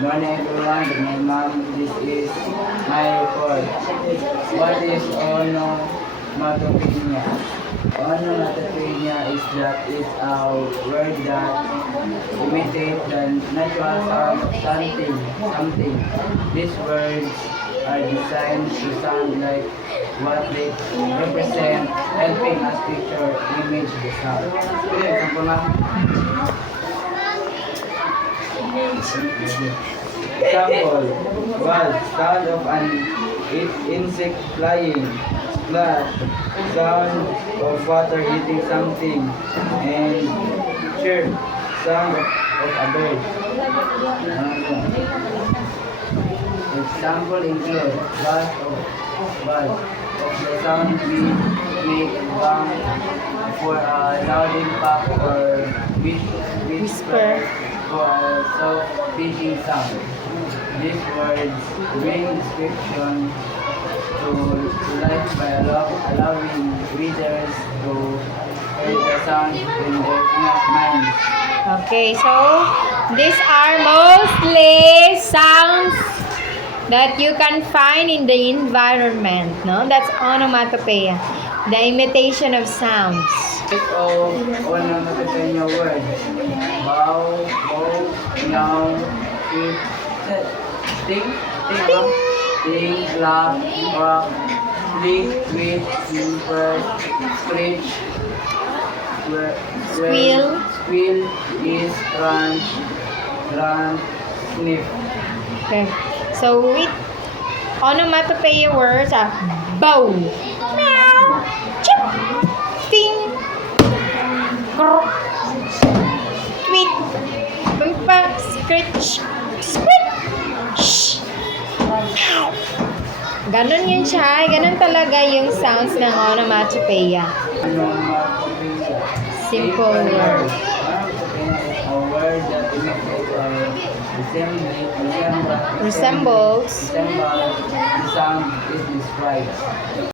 Morning everyone, my mom, this is my report. What is onomatopoeia? Onomatopoeia is that it's a word that imitates the natural sound of something. These words are designed to sound like what they represent, helping us picture image the sound. Sige, example nga. Example, was sound of an insect flying, splash, sound of water hitting something, and chirp, sound of a bird. Example include buzz of the sound we make bang for a loud impact or whisper for a soft beating sound. These words bring description to life by allowing readers to hear the sound in their minds. Okay, so these are mostly sounds that you can find in the environment, no? That's onomatopoeia, the imitation of sounds. Think of onomatopoeia words. Bow, meow, tweet, ting, clap, quack, click, tweet, whimper, screech, Squeal. squeal, hiss, crunch, grunt, sniff. Okay, so with onomatopoeia words are bow, meow, chip, ting, croak, tweet, whimper, screech, squeak, shh. Ganon yun siya. Ganon talaga yung sounds ng onomatopoeia. Onomatopoeia. Simple word. Onomatopoeia is a word that imitates or resembles Resembles the sound it describes.